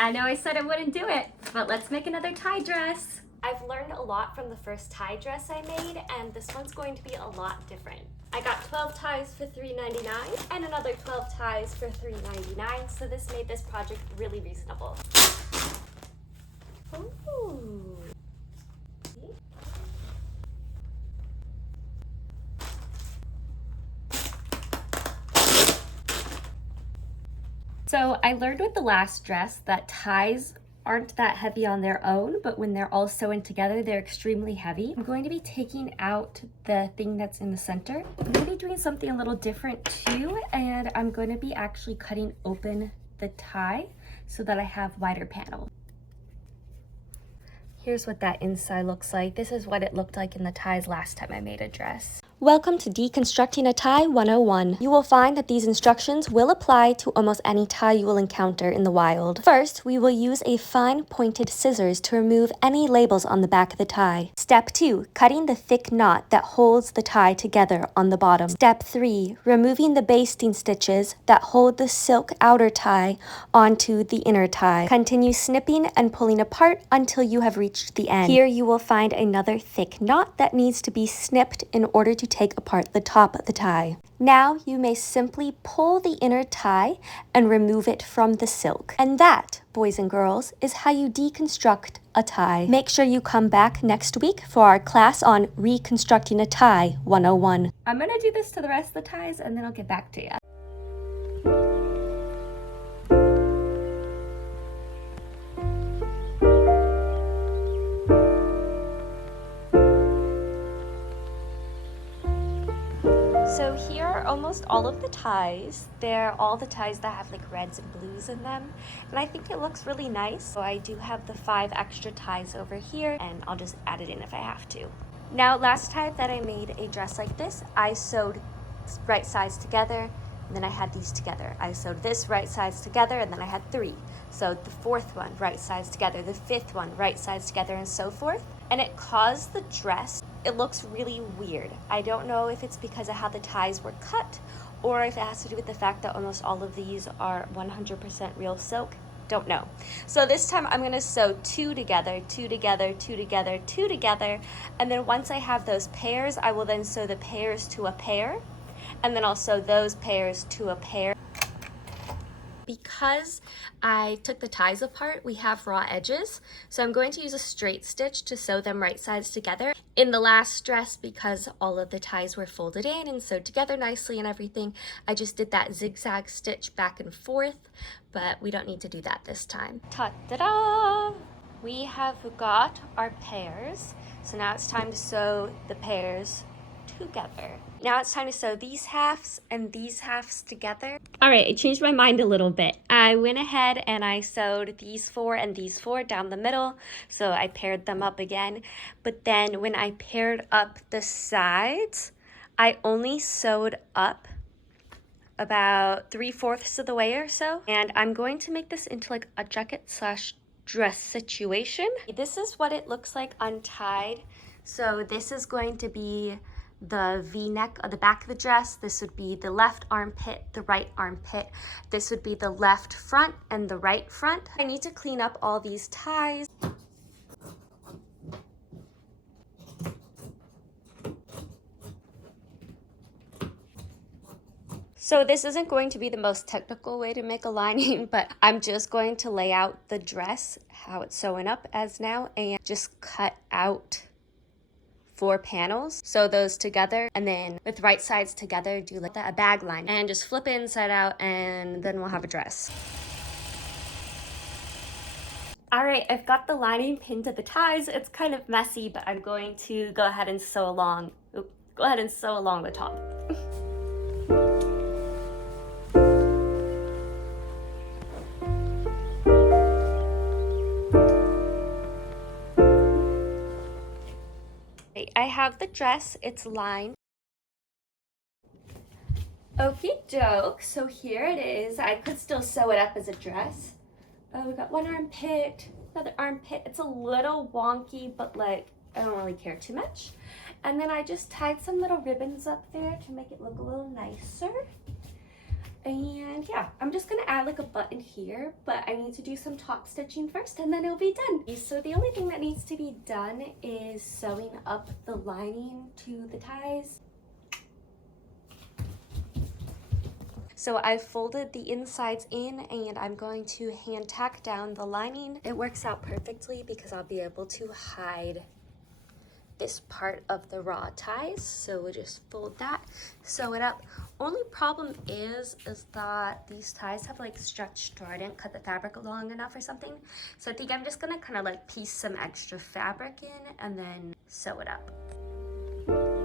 I know I said I wouldn't do it, but let's make another tie dress. I've learned a lot from the first tie dress I made, and this one's going to be a lot different. I got 12 ties for $3.99 and another 12 ties for $3.99, so this made this project really reasonable. Ooh. So I learned with the last dress that ties aren't that heavy on their own, but when they're all sewn together, they're extremely heavy. I'm going to be taking out the thing that's in the center. I'm going to be doing something a little different too, and I'm going to be actually cutting open the tie so that I have wider panels. Here's what that inside looks like. This is what it looked like in the ties last time I made a dress. Welcome to Deconstructing a Tie 101. You will find that these instructions will apply to almost any tie you will encounter in the wild. First, we will use a fine pointed scissors to remove any labels on the back of the tie. Step 2, cutting the thick knot that holds the tie together on the bottom. Step 3, removing the basting stitches that hold the silk outer tie onto the inner tie. Continue snipping and pulling apart until you have reached the end. Here you will find another thick knot that needs to be snipped in order to take apart the top of the tie. Now you may simply pull the inner tie and remove it from the silk. And that, boys and girls, is how you deconstruct a tie. Make sure you come back next week for our class on Reconstructing a Tie 101. I'm gonna do this to the rest of the ties and then I'll get back to you. So here are almost all of the ties. They're all the ties that have like reds and blues in them. And I think it looks really nice. So I do have the 5 extra ties over here and I'll just add it in if I have to. Now last time that I made a dress like this, I sewed right sides together and then I had these together. I sewed this right sides together and then I had 3. So the 4th one right sides together, the 5th one right sides together and so forth. And it caused the dress, it looks really weird. I don't know if it's because of how the ties were cut or if it has to do with the fact that almost all of these are 100% real silk. Don't know. So this time I'm gonna sew 2 together, 2 together, 2 together, 2 together, and then once I have those pairs, I will then sew the pairs to a pair, and then I'll sew those pairs to a pair. Because I took the ties apart, we have raw edges, so I'm going to use a straight stitch to sew them right sides together. In the last dress, because all of the ties were folded in and sewed together nicely and everything, I just did that zigzag stitch back and forth, but we don't need to do that this time. Ta-da! We have got our pairs, so now it's time to sew the pairs together. Now it's time to sew these halves and these halves together. All right, I changed my mind a little bit. I went ahead and I sewed these 4 and these 4 down the middle, so I paired them up again. But then when I paired up the sides, I only sewed up about 3/4 of the way or so. And I'm going to make this into like a jacket/dress situation. This is what it looks like untied. So this is going to be the V-neck of the back of the dress. This would be the left armpit, the right armpit. This would be the left front and the right front. I need to clean up all these ties. So this isn't going to be the most technical way to make a lining, but I'm just going to lay out the dress, how it's sewing up as now, and just cut out 4 panels, sew those together, and then with right sides together do like a bag line and just flip it inside out, and then we'll have a dress. All right, I've got the lining pinned to the ties. It's kind of messy, but I'm going to go ahead and sew along the top. I have the dress, it's lined. Okie doke, so here it is. I could still sew it up as a dress. Oh, we got one armpit, another armpit. It's a little wonky, but like, I don't really care too much. And then I just tied some little ribbons up there to make it look a little nicer. And yeah, I'm just gonna add like a button here, but I need to do some top stitching first and then it'll be done. So the only thing that needs to be done is sewing up the lining to the ties. So I've folded the insides in and I'm going to hand tack down the lining. It works out perfectly because I'll be able to hide this part of the raw ties. So we'll just fold that, sew it up. Only problem is that these ties have like stretched, or I didn't cut the fabric long enough or something. So I think I'm just gonna kind of like piece some extra fabric in and then sew it up.